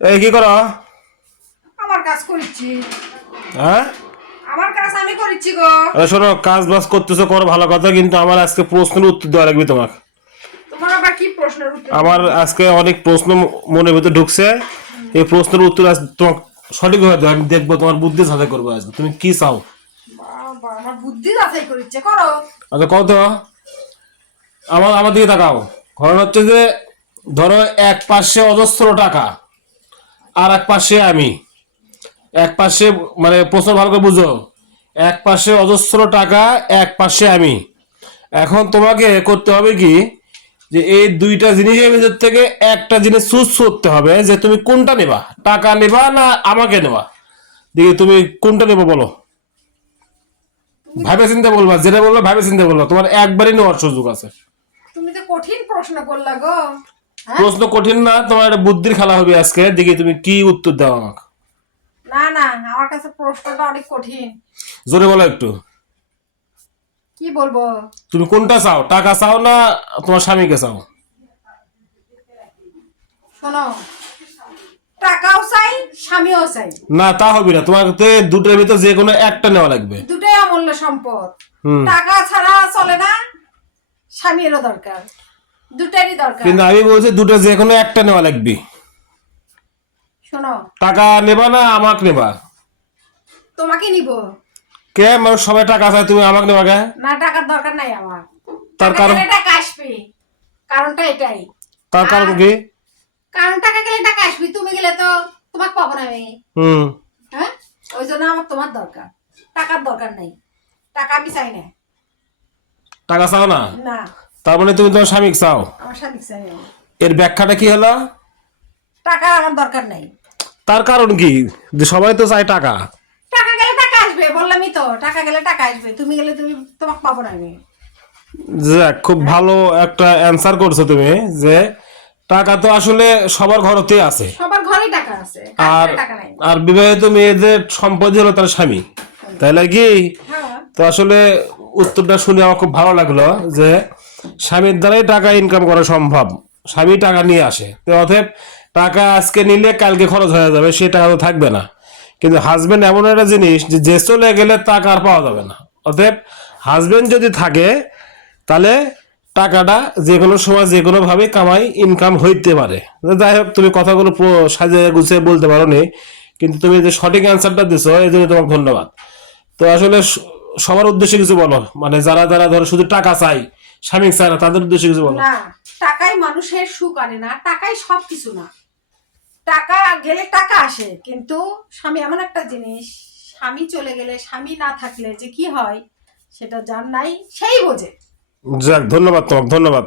এই কি করো? আমার কাজ করছি। হ্যাঁ, আমার কাজ আমি করছি গো। শোনো, কাজ বাজ করতেছো করো, ভালো কথা, কিন্তু আমার আজকে প্রশ্নের উত্তর দেওয়া লাগবে তোমাকে। তোমার আবার কি প্রশ্নের উত্তর? আমার আজকে অনেক প্রশ্ন মনের ভিতরে ঢুকছে। এই প্রশ্নের উত্তর আজ তোমার সঠিক হয়ে যাবে। আমি দেখবো তোমার বুদ্ধি যাচাই করবো আজকে। তুমি কি চাও? বাবা, আমার বুদ্ধি যাচাই করছে, করো। আচ্ছা কত? আমার দিকে তাকাও। কারণ হচ্ছে যে ধরো এক পাশে অজস্র টাকা আর এক পাশে আমি। এক পাশে মানে প্রশ্ন ভালো করে বুঝো। এক পাশে অজস্র টাকা, এক পাশে আমি। এখন তোমাকে করতে হবে কি, যে এই দুইটা জিনিসের ভিতর থেকে একটা জিনিস চুজ করতে হবে যে তুমি কোনটা নেবা, টাকা নেবা না আমাকে নেবা। দেখি তুমি কোনটা নেবা বলো। ভাবে চিন্তা বলবা, যেটা বলবো ভাবে চিন্তা বলবা, তোমার একবারই নেওয়ার সুযোগ আছে। তুমি তো কঠিন প্রশ্ন করলা গো। হ্যাঁ? প্রশ্ন কঠিন না, তোমার একটা বুদ্ধির খেলা হবে আজকে। দেখি তুমি কি উত্তর দাও আমাকে। না না, আমার কাছে প্রশ্নটা অনেক কঠিন। জোরে বলো একটু। কি বলবো? তুমি কোনটা চাও, টাকা চাও না তোমার স্বামীকে চাও? শোনো, টাকাও চাই, স্বামীও চাই। না তা হবে না, তোমার দুটোর ভিতর যে কোনো একটা নেওয়া লাগবে। দুটোই অমূল্য সম্পদ। হুম। টাকা ছাড়া চলে না, স্বামীরও দরকার, দুটারই দরকার। কিন্তু আমি বলছি দুটো যে কোনো একটা নেওয়া লাগবে। শোনো, টাকা নেবা না আমাকে নেবা? তোমাকে নিব কে মানুষ সবাই টাকা চায়, তুমি আমাকে নেবা কে? না, টাকার দরকার নাই আমার। তার টাকা কারণ? গেলে টাকা আসবে, কারণটা এটাই। তার কারণ কি? কারণ টাকা গেলে টাকা আসবে, তুমি গেলে তো তোমাকে পাবো না আমি। হুম। হ্যাঁ, ওই জন্য আমার তোমার দরকার, টাকার দরকার নাই। টাকা আমি চাই না। টাকা চাও না? না, তার মানে তুমি তোমার স্বামীকে চাও। আমার স্বামী চাই আমি। এর ব্যাখ্যাটা কি হলো? টাকা আমার দরকার নাই। তার কারণ কি? যে সবাই তো চায় টাকা। টাকা গেলে টাকা আসবে, বললামই তো, টাকা গেলে টাকা আসবে, তুমি গেলে তোমাকে পাবো না আমি। যাক, খুব ভালো একটা অ্যান্সার করছো তুমি, যে টাকা তো আসলে সবার ঘরতে আছে। সবার ঘরেই টাকা আছে, কার আর ঘরে টাকা নাই? আর বিবাহিত মেয়েদের সম্পদ হলো তার স্বামী, তাই না কি? হ্যাঁ। তো আসলে উত্তরটা শুনে আমার খুব ভালো লাগলো যে স্বামীর দ্বারাই টাকা ইনকাম করা সম্ভব। স্বামী টাকা নিয়ে আসে, তো অতএব টাকা আজকে নিলে কালকে খরচ হয়ে যাবে, সে টাকা তো থাকবে না। কিন্তু হাজবেন্ড এমন একটা জিনিস যে চলে গেলে টাকা আর পাওয়া যাবে না। অতএব হাজবেন্ড যদি থাকে তাহলে টাকাটা যে কোনো সময় যে কোনো ভাবে কামাই ইনকাম হইতে পারে। যাই হোক, তুমি কথাগুলো সাজিয়ে গুছিয়ে বলতে পারো নি, কিন্তু তুমি যে সঠিক অ্যান্সারটা দিছো এই জন্য তোমাকে ধন্যবাদ। তো আসলে সবার উদ্দেশ্যে কিছু বলো, মানে যারা যারা ধরো শুধু টাকা চাই, স্বামী চায় না, তাদের উদ্দেশ্যে কিছু বলো। না, টাকাই মানুষের সুখ আনে না, টাকাই সবকিছু না। টাকা গেলে টাকা আসে, কিন্তু স্বামী এমন একটা জিনিস, স্বামী চলে গেলে, স্বামী না থাকলে যে কি হয় সেটা যার নাই সেই বোঝে। যাক, ধন্যবাদ তোমাকে, ধন্যবাদ।